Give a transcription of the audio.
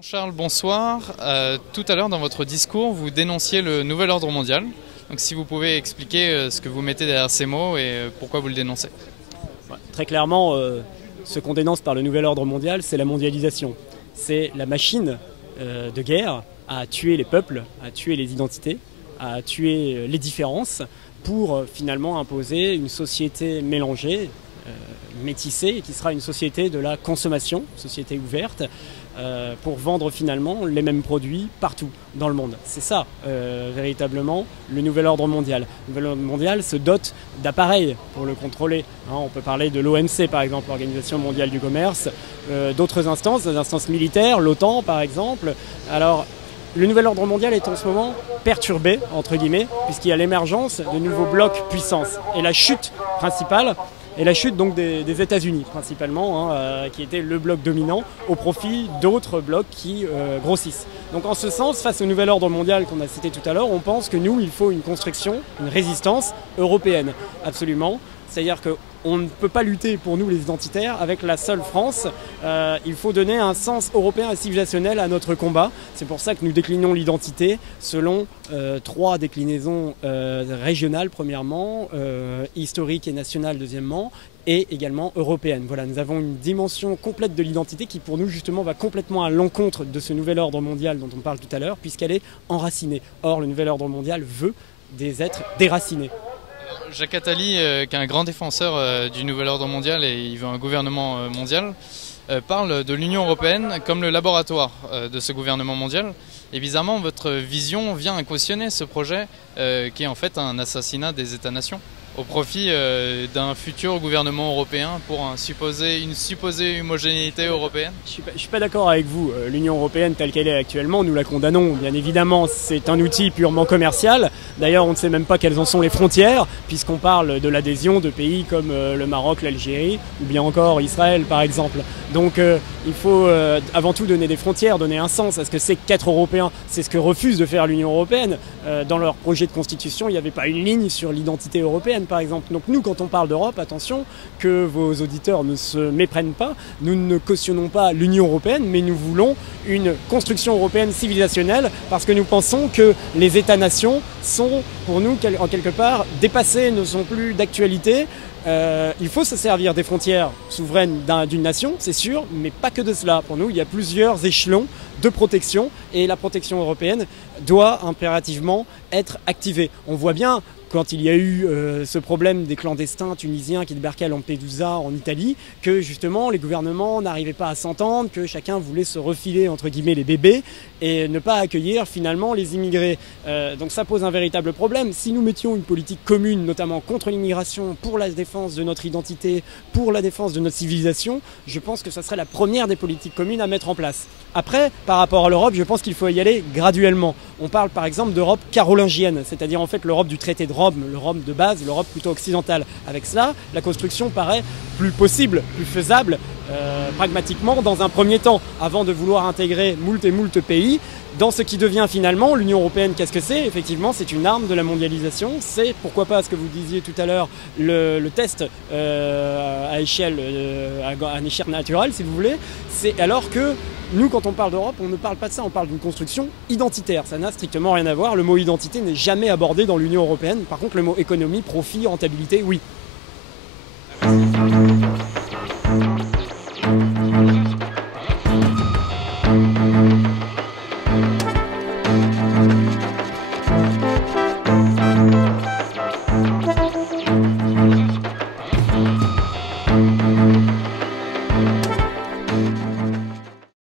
Charles, bonsoir. Tout à l'heure dans votre discours, vous dénonciez le nouvel ordre mondial. Donc si vous pouvez expliquer ce que vous mettez derrière ces mots et pourquoi vous le dénoncez. Très clairement, ce qu'on dénonce par le nouvel ordre mondial, c'est la mondialisation. C'est la machine de guerre à tuer les peuples, à tuer les identités, à tuer les différences pour finalement imposer une société mélangée, métissée, qui sera une société de la consommation, société ouverte, pour vendre finalement les mêmes produits partout dans le monde. C'est ça, véritablement, le nouvel ordre mondial. Le nouvel ordre mondial se dote d'appareils pour le contrôler. On peut parler de l'OMC, par exemple, l'Organisation mondiale du commerce, d'autres instances, des instances militaires, l'OTAN, par exemple. Alors, le nouvel ordre mondial est en ce moment perturbé, entre guillemets, puisqu'il y a l'émergence de nouveaux blocs puissance. Et la chute principale, et la chute donc des États-Unis principalement, qui était le bloc dominant, au profit d'autres blocs qui grossissent. Donc en ce sens, face au nouvel ordre mondial qu'on a cité tout à l'heure, on pense que nous, il faut une construction, une résistance européenne, absolument. C'est-à-dire qu'on ne peut pas lutter pour nous les identitaires avec la seule France. Il faut donner un sens européen et civilisationnel à notre combat. C'est pour ça que nous déclinons l'identité selon 3 déclinaisons régionales premièrement, historiques et nationales deuxièmement, et également européenne. Voilà, nous avons une dimension complète de l'identité qui pour nous justement va complètement à l'encontre de ce nouvel ordre mondial dont on parle tout à l'heure, puisqu'elle est enracinée. Or, le nouvel ordre mondial veut des êtres déracinés. Jacques Attali, qui est un grand défenseur du nouvel ordre mondial et il veut un gouvernement mondial, parle de l'Union européenne comme le laboratoire de ce gouvernement mondial. Et bizarrement, votre vision vient à cautionner ce projet qui est en fait un assassinat des États-nations au profit d'un futur gouvernement européen pour une supposée homogénéité européenne. Je ne suis pas d'accord avec vous. L'Union européenne telle qu'elle est actuellement, nous la condamnons. Bien évidemment, c'est un outil purement commercial. D'ailleurs, on ne sait même pas quelles en sont les frontières, puisqu'on parle de l'adhésion de pays comme le Maroc, l'Algérie, ou bien encore Israël, par exemple. Donc, il faut avant tout donner des frontières, donner un sens à ce que c'est qu'être européen. C'est ce que refuse de faire l'Union européenne. Dans leur projet de constitution, il n'y avait pas une ligne sur l'identité européenne, par exemple. Donc nous, quand on parle d'Europe, attention, que vos auditeurs ne se méprennent pas, nous ne cautionnons pas l'Union européenne, mais nous voulons une construction européenne civilisationnelle, parce que nous pensons que les États-nations sont, pour nous, en quelque part, dépassés, ne sont plus d'actualité. Il faut se servir des frontières souveraines d'une nation, c'est sûr, mais pas que de cela. Pour nous, il y a plusieurs échelons de protection et la protection européenne doit impérativement être activée. On voit bien quand il y a eu ce problème des clandestins tunisiens qui débarquaient à Lampedusa en Italie, que justement les gouvernements n'arrivaient pas à s'entendre, que chacun voulait se refiler entre guillemets les bébés et ne pas accueillir finalement les immigrés. Donc ça pose un véritable problème. Si nous mettions une politique commune, notamment contre l'immigration, pour la défense de notre identité, pour la défense de notre civilisation, je pense que ça serait la première des politiques communes à mettre en place. Après, par rapport à l'Europe, je pense qu'il faut y aller graduellement. On parle par exemple d'Europe carolingienne, c'est-à-dire en fait l'Europe du traité de Rome, l'Europe de base, l'Europe plutôt occidentale. Avec cela, la construction paraît plus possible, plus faisable, pragmatiquement dans un premier temps, avant de vouloir intégrer moult et moult pays. Dans ce qui devient finalement l'Union européenne, qu'est-ce que c'est? Effectivement, c'est une arme de la mondialisation. C'est, pourquoi pas, ce que vous disiez tout à l'heure, le test à échelle naturelle, si vous voulez. C'est alors que nous, quand on parle d'Europe, on ne parle pas de ça, on parle d'une construction identitaire. Ça n'a strictement rien à voir. Le mot identité n'est jamais abordé dans l'Union européenne. Par contre, le mot économie, profit, rentabilité, oui. Merci.